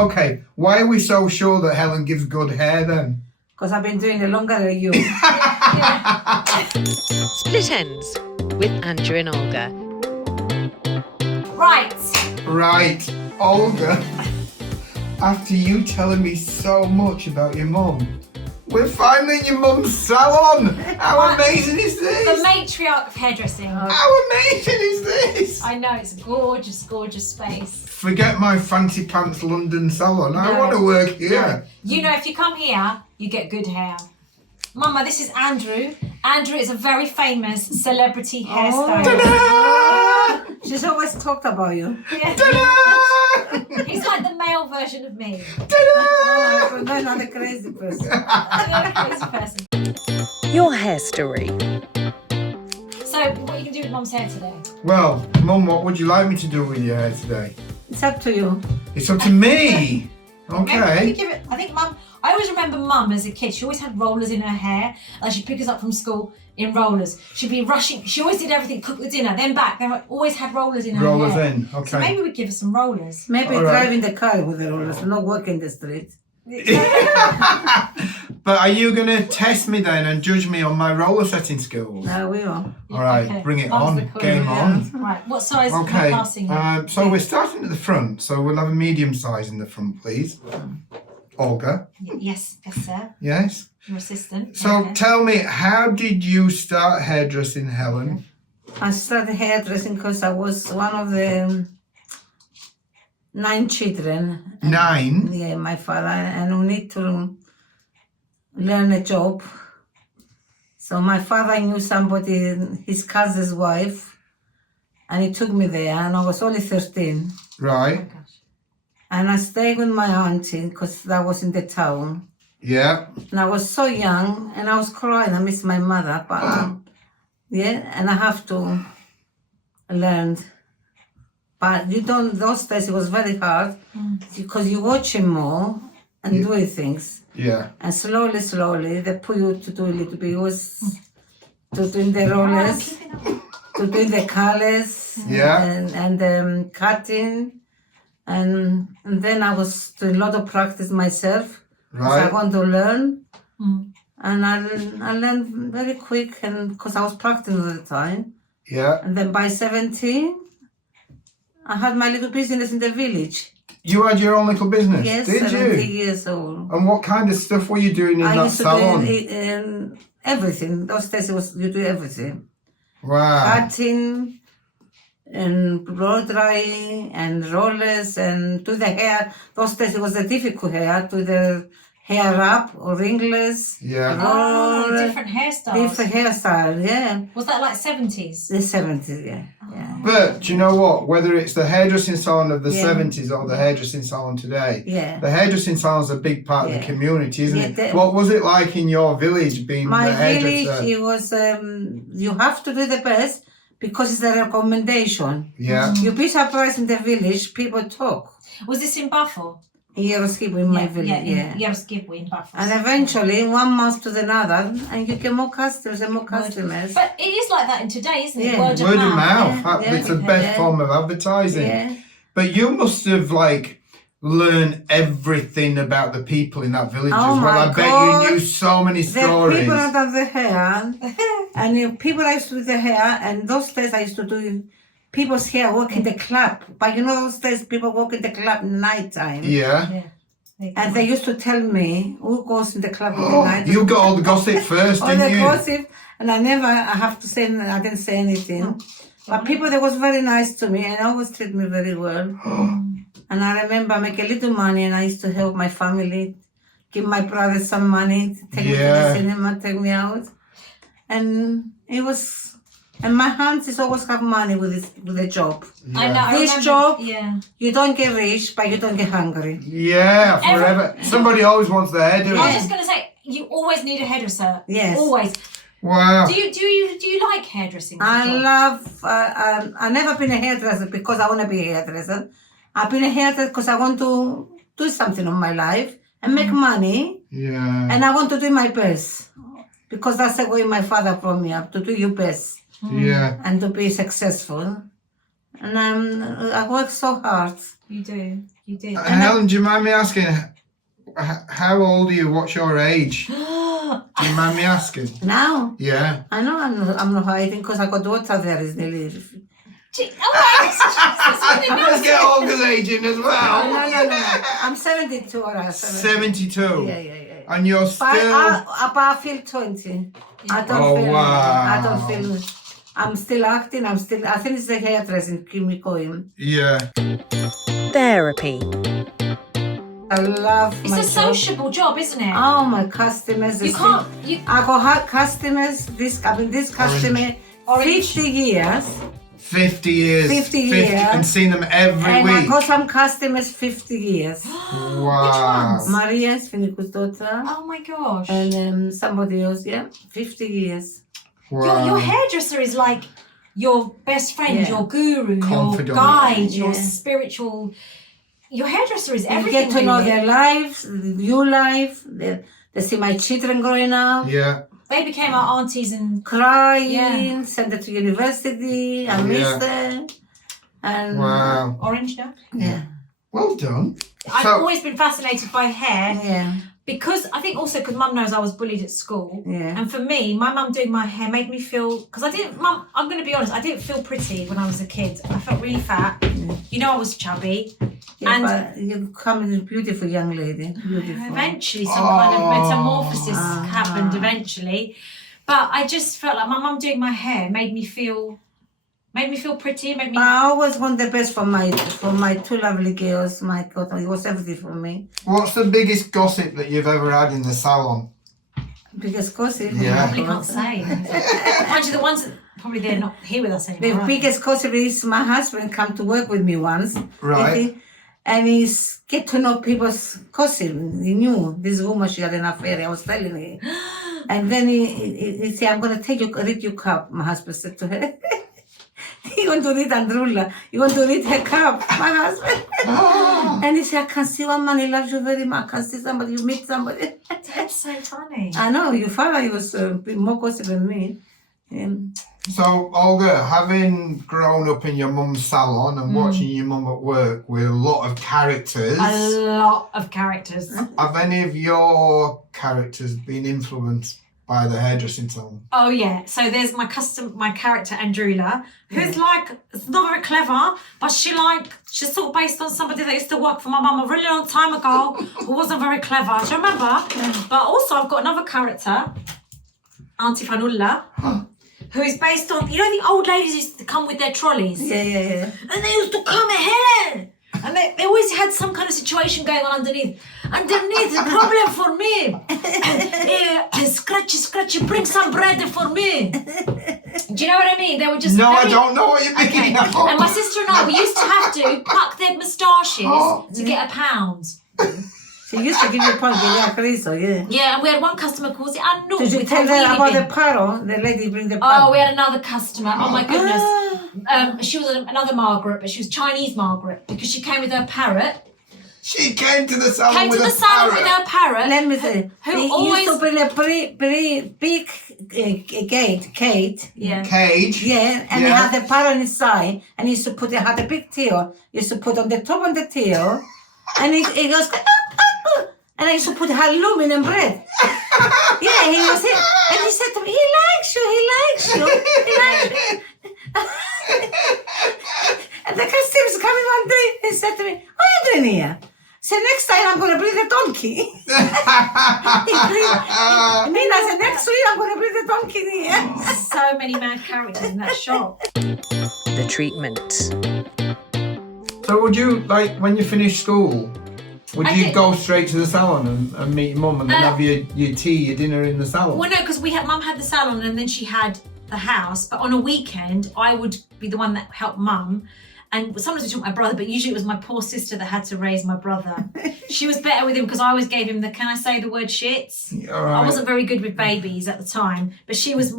Okay, why are we so sure that Helen gives good hair then? Because I've been doing it longer than you. Split Ends with Andrew and Olga. Right, Olga. After you telling me so much about your mum, we're finally in your mum's salon. How amazing is this? The matriarch of hairdressing. How amazing is this? I know, it's a gorgeous, gorgeous space. Forget my fancy pants London salon. I No. want to work here. You know, if you come here, you get good hair. Mama, this is Andrew. Andrew is a very famous celebrity hairstylist. She's always talked about you. He's like the male version of me. Oh, no, not a crazy person. You're a crazy person. Your hair story. So, what are you going to do with Mum's hair today? Well, Mum, what would you like me to do with your hair today? It's up to you. It's up to me. Maybe Okay. give it. I think Mum. I always remember Mum as a kid. She always had rollers in her hair, and she'd pick us up from school in rollers. She'd be rushing. She always did everything, cook the dinner, then back. Then always had rollers in her Rollers hair. in. So Okay. maybe we'd give her some rollers. Maybe All right. driving the car with the rollers, not walking the street. But are you going to test me then and judge me on my roller setting skills? No, we will. All right, Okay. bring it Mum's on. the queen, Game yeah. on. Right. What size? Okay. What passing you? So we're starting at the front. So we'll have a medium size in the front, please. Olga. Yes, sir. Yes. Your assistant. So Okay. tell me, how did you start hairdressing, Helen? I started hairdressing because I was one of the 9 children. 9. Yeah, my father, and we need to learn a job. So my father knew somebody, his cousin's wife, and he took me there, and I was only 13. Right. And I stayed with my auntie because that was in the town. Yeah. And I was so young, and I was crying. I miss my mother, but yeah, and I have to learn. But you don't. Those days it was very hard because you watching more and doing things, Yeah. and slowly, slowly they put you to do a little bit. It was to doing the rollers, to doing the colors, Yeah. and cutting, and then I was doing a lot of practice myself. Because I Right. want to learn, and I learned very quick, and because I was practicing all the time. Yeah. And then by 17, I had my little business in the village. You had your own little business, Yes, did 70 you? years old. And what kind of stuff were you doing in I that used to salon? do everything. Those days it was you do everything, Wow. cutting, and blow drying, and rollers, and do the hair. Those days it was a difficult hair. Do the hair up or ringless. Yeah. Oh, roll, different hairstyles. different hairstyle. Yeah. Was that like 70s? The 70s, yeah. But do you know what? Whether it's the hairdressing salon of the Yeah. 70s or the hairdressing salon today, Yeah. the hairdressing salon is a big part of Yeah. the community, isn't Yeah, it? What was it like in your village being My the hairdresser? village, it was, you have to do the best because it's a recommendation. Yeah. You'll be surprised in the village, people talk. Was this in Paphos? Here in my village, yeah. Yaroskibwe in Paphos. And eventually, one month to another, and you get more customers and more customers. But it is like that in today, isn't it? Yeah. Word Word of mouth. Yeah, It's the yeah, best yeah. form of advertising. Yeah. But you must have learned everything about the people in that village Oh as well. my I bet God. you knew so many The stories. people that have the hair, and people I used to do the hair, and those days I used to do people's hair work in the club. But you know those days people work in the club night time. Yeah. Yeah. And they used to tell me who goes in the club in the night. You got all the gossip first, All didn't the you? gossip, and I have to say, I didn't say anything. But people, they was very nice to me and always treat me very well. And I remember I make a little money and I used to help my family, give my brother some money, take me to Yeah. the cinema, take me out. And it was, and my hands is always have money with the job. I know. I This remember- job- Yeah. You don't get rich, but you don't get hungry. Yeah, forever. Somebody always wants their hair I was doing. just going to say, you always need a hairdresser. Yes. Always. Wow. Do you like hairdressing? as a I job? love, I've never been a hairdresser because I want to be a hairdresser. I've been a hairdresser because I want to do something in my life and make money, Yeah. and I want to do my best because that's the way my father brought me up, to do your best Yeah. and to be successful. And I work so hard. You do. You did. Helen, do you mind me asking, how old are you? What's your age? Do you mind me asking? Now, Yeah. I know I'm not hiding because I got daughter there is nearly. Let's get Olga's age in as well. No. I'm 72 or 72. Yeah. And you're still... But I feel 20. I don't feel... I'm still acting. I think it's the hairdressing. Keep me going. Yeah. Therapy. I love It's my a job. sociable job, isn't it? Oh, my customers. You can't. I got hot customers. This customer, Orange. 50 years. 50 years. 50 years. And seen them every And week. I got some customers 50 years. Wow. Maria is Finicu's daughter. Oh my gosh. And somebody else, 50 years. Wow. Your hairdresser is like your best friend, Yeah. your guru, Confidant. your guide, your Yeah. spiritual. Your hairdresser is You everything. get to know really. their lives, your life. They see my children growing up, Yeah. They became our aunties and crying, Yeah. send them to university. I miss Yeah. them. And Wow. orange now. yeah, Well done. I've So- always been fascinated by hair yeah, because I think also because Mum knows I was bullied at school. yeah. And for me, my mum doing my hair made me feel, because I'm going to be honest, I didn't feel pretty when I was a kid. I felt really fat. You know, I was chubby. Yeah, And- but you come as a beautiful young lady. Beautiful. Eventually, some kind of metamorphosis Ah. happened eventually. But I just felt like my mum doing my hair made me feel pretty, made me... I always want the best for my two lovely girls. My God, it was everything for me. What's the biggest gossip that you've ever had in the salon? Biggest gossip. Yeah. I probably can't say. Mind you, the ones that probably they're not here with us The anymore. right? biggest gossip is my husband come to work with me once. Right. And he's get to know people's gossip. He knew this woman, she had an affair. I was telling him. And then he said, I'm going to read your cup. My husband said to her. You want to read Andrula? You want to read her cup? My husband. And he said, I can see one man, he loves you very much. I can see somebody, you meet somebody. That's so funny. I know, your father, he was more gossip than me. So, Olga, having grown up in your mum's salon and watching your mum at work with a lot of characters, A lot of characters. have any of your characters been influenced by the hairdressing salon? Oh yeah, so there's my character Andrula, who's like, it's not very clever, but she's sort of based on somebody that used to work for my mum a really long time ago, who wasn't very clever. Do you remember? But also I've got another character, Auntie Fanulla, who's based on, you know, the old ladies used to come with their trolleys, Yeah. and they used to come ahead. And they always had some kind of situation going on underneath. Underneath, a problem for me. Scratchy, bring some bread for me. Do you know what I mean? They were just No, very... I don't know what you mean. Okay. No. And my sister and I, we used to have to pluck their moustaches to get £1. She used to give you point, yeah. Yeah, and we had one customer called it Anu. Did you with tell her her about wheelie the bin. parrot? The lady bring the parrot. Oh, we had another customer. Oh my goodness. She was another Margaret, but she was Chinese Margaret because she came with her parrot. She came to the salon Came with to the a salon parrot. with her parrot. Let me say, Who he always- used to bring a pretty big Kate. Yeah. Cage. Yeah, and he Yeah. had the parrot inside, and he used to put, he had a big tail, he used to put on the top of the tail, and he goes, and I used to put aluminum bread. Yeah, he was here, and he said to me, he likes you. And the customer's coming one day, he said to me, what are you doing here? So next time I'm going to bring the donkey. Mina said, next week I'm going to bring the donkey here. So many mad characters in that shop. The treatment. So would you, like, when you finish school, would I you did. go straight to the salon and meet your mum and then have your tea, your dinner in the salon? Well, no, because Mum had the salon and then she had the house. But on a weekend, I would be the one that helped Mum. And sometimes we took my brother, but usually it was my poor sister that had to raise my brother. She was better with him because I always gave him the, can I say the word shits? All right. I wasn't very good with babies at the time, but she was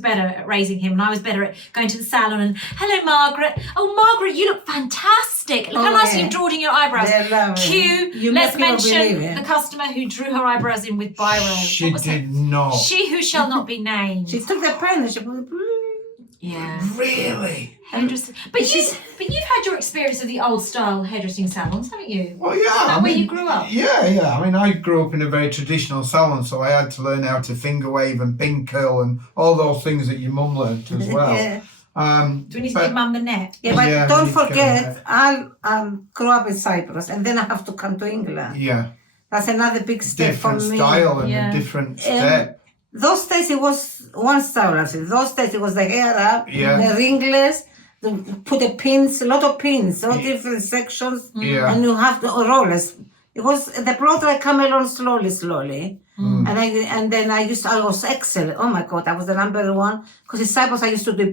better at raising him, and I was better at going to the salon and, hello, Margaret. Oh, Margaret, you look fantastic. Look how Oh, nice yeah. you've drawn in your eyebrows. They're lovely. Cue. You Let's make people believe mention it. the customer who drew her eyebrows in with biro. She What was did it? not. She who shall not be named. She took the pen and she put Yeah. Really? hairdressing. But you've had your experience of the old style hairdressing salons, haven't you? Well, yeah. Is that where you grew up? Yeah. I mean, I grew up in a very traditional salon, so I had to learn how to finger wave and pin curl and all those things that your mum learnt as well. Yeah. Do we need to give Mum the net? Yeah, but Yeah, don't you can, forget, I grew up in Cyprus and then I have to come to England. Yeah. That's another big step for Different me. style and Yeah. a different step. Those days it was one style, I think. Those days it was the hair up, Yeah. the ringless, put the pins, a lot of pins, all different sections, Yeah. and you have the rollers. It was the blood like come along slowly. And then I was excellent. Oh my God, I was the number one. Because in Cyprus I used to do the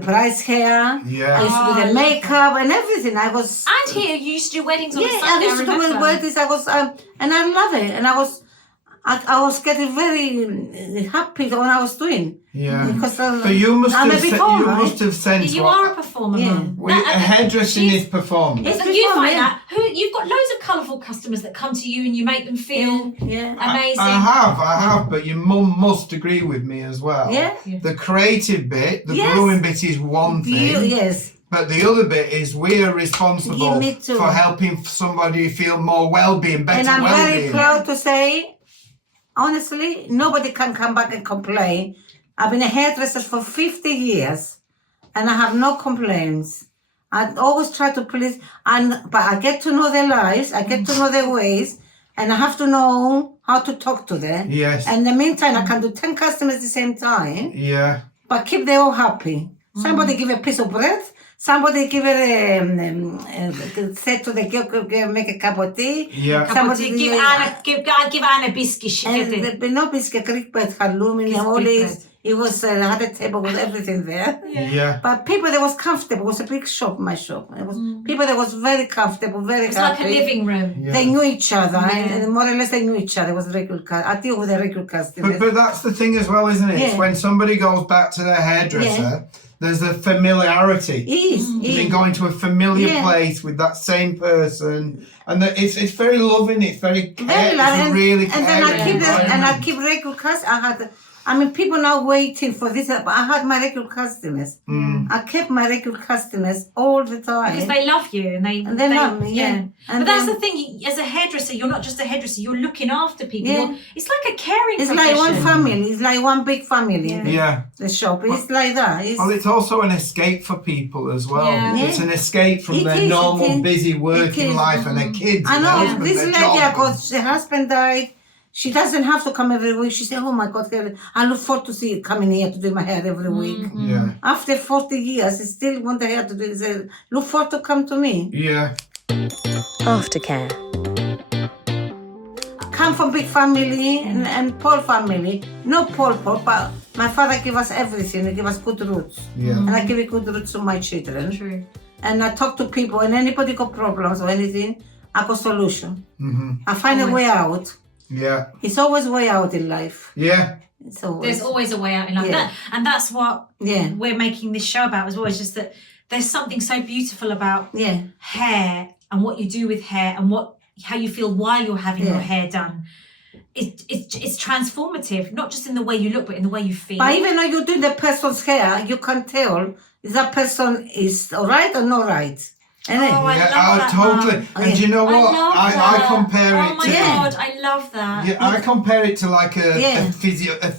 bride's hair. Yeah. I used to do the makeup and everything. I was. And here you used to do weddings on a Yeah, I Sunday. used to do remember. weddings. I was, and I love it. And I was getting very happy when I was doing. Yeah. Because But you must I'm have a performer. you must have sensed You what are a performer, Yeah. Mum. hairdressing she's- is performance. It's So you performer, find yeah. that you've got loads of colourful customers that come to you and you make them feel Yeah. amazing. I have, but your mum must agree with me as well. Yeah. The creative bit, the Yes. growing bit is one thing. Yes. But the other bit is we are responsible Yeah, me too. for helping somebody feel more well-being, better And I'm very well-being. proud to say, honestly, nobody can come back and complain. I've been a hairdresser for 50 years and I have no complaints. I always try to please, but I get to know their lives, I get to know their ways, and I have to know how to talk to them. Yes. And in the meantime, I can do 10 customers at the same time, Yeah. but keep them all happy. Somebody give a piece of bread, somebody give it say to the girl, make a cup of tea. Yeah. Somebody give Anna a biscuit. She get it. And no biscuit, Greek bread, halloumi, Greek all this. bread. It was had a table with everything there. Yeah. But people that was comfortable. It was a big shop, my shop. It was people that was very comfortable, very It's happy. like a living room. Yeah. They knew each other, and more or less they knew each other. It was regular. I deal with the regular customers. But that's the thing as well, isn't it? It's Yeah. when somebody goes back to their hairdresser, there's a familiarity. You've been going to a familiar Yeah. place with that same person, and it's very loving. It's very Very it's a really and then I caring keep environment. regular customers. I mean, people now waiting for this, but I had my regular customers. I kept my regular customers all the time. Because they love you and they love me, yeah. But And that's then- the thing, as a hairdresser, you're not just a hairdresser, you're looking after people. Yeah. It's like a caring It's profession. like one family. It's like one big family. Yeah. The shop. It's like that. It's, Well, it's also an escape for people as well. Yeah. It's an escape from It their is, normal, it is. busy It working is. life and their kids. I and know their husband, this their lady, job. her husband died. She doesn't have to come every week. She said, "Oh my God, I look forward to see you coming here to do my hair every week." Yeah. After 40 years, I still want the hair to do. He said, "Look forward to come to me." Yeah. Aftercare. Come from big family and poor family. No poor, but my father gave us everything. He gave us good roots. Yeah. And I give it good roots to my children. True. And I talk to people, and anybody got problems or anything, I got solution. Mm-hmm. I find a way out. Yeah. It's always way out in life. Yeah. It's always. There's always a way out in life. Yeah. And that's what Yeah. we're making this show about as well. It's just that there's something so beautiful about Yeah. hair and what you do with hair and how you feel while you're having your Yeah. hair done. It's transformative, not just in the way you look, but in the way you feel. But even though you do the person's hair, you can tell if that person is alright or not right. Isn't it? Oh, I Yeah, love that, totally. Mum. And do you know I what? love I that. compare Oh it my to God, I love that. yeah, I compare it to like a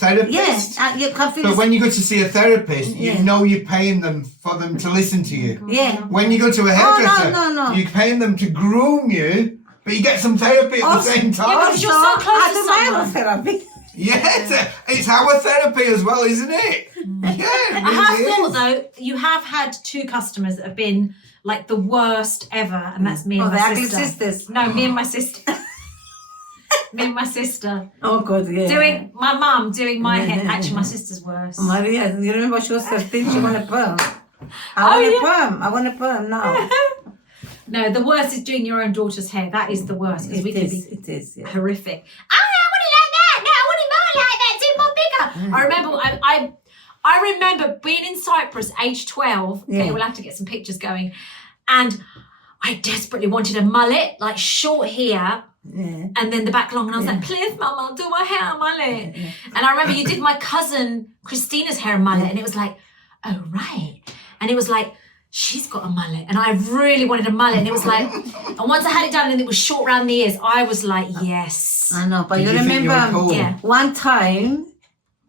therapist. Yes, you can feel But it. when you go to see a therapist, you Yeah. know you're paying them for them to listen to you. Yeah. When you go to a hairdresser, no. you're paying them to groom you, but you get some therapy at the same time. Yeah, because you're so close I to do my someone. own therapy. Yes, it's our therapy as well, isn't it? Yeah, it I have really thought is. though, you have had 2 customers that have been like the worst ever, and that's me and Oh, the my ugly sister. sisters. No, me and my sister. Me and my sister. Oh God, yeah. Doing my mum doing my hair. Actually, my sister's worse. Maria, you remember she was 13, she wanted a perm. I want a perm now. No, the worst is doing your own daughter's hair. That is the worst because we can be It is, yeah. horrific. Oh, I want it like that. No, I want it more like that. Do more bigger. I remember. I remember being in Cyprus, age 12. Okay, Yeah. we'll have to get some pictures going. And I desperately wanted a mullet, like short here, Yeah. and then the back long. And I was like, please, Mama, do my hair a mullet. And I remember you did my cousin Christina's hair a mullet, and it was like, oh, right. and it was like, she's got a mullet, and I really wanted a mullet, and it was like, and once I had it done and it was short around the ears, I was like, yes. I know, but Did you you think you were remember cool? Yeah. one time,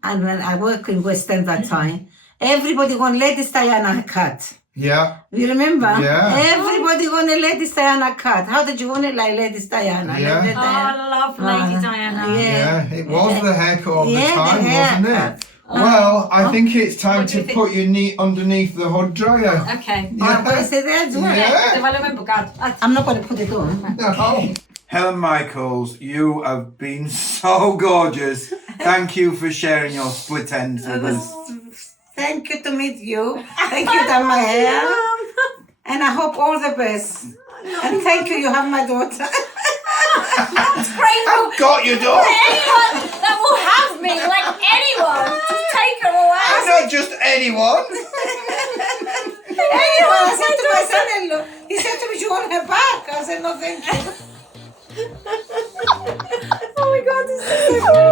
and when I worked in West End that time, everybody want Ladies Diana cut. Yeah. You remember? Yeah. Everybody want a Ladies Diana cut. How did you want it like Ladies Diana? Yeah. Lady Oh, Diana. I love Lady Diana. Yeah. Yeah, it was the haircut of the Yeah, the time, wasn't haircut. it? Well, I think it's time What do you to think? put your knee underneath the hood dryer. Okay. Oh, but I said that's right. Yeah. Do I remember, God? I'm not going to put it on. Oh. Helen Michaels, you have been so gorgeous. Thank you for sharing your split ends with us. Thank you to meet you. Thank you done my hair. And I hope all the best. And thank you, you have my daughter. That's great. I've got you, dog. Anyone that will have me, like anyone, just take her away. I'm not just anyone. Anyone, I said to my son-in-law, he said to me, you want her back? I said, no, thank you. Oh my God, this is so cool.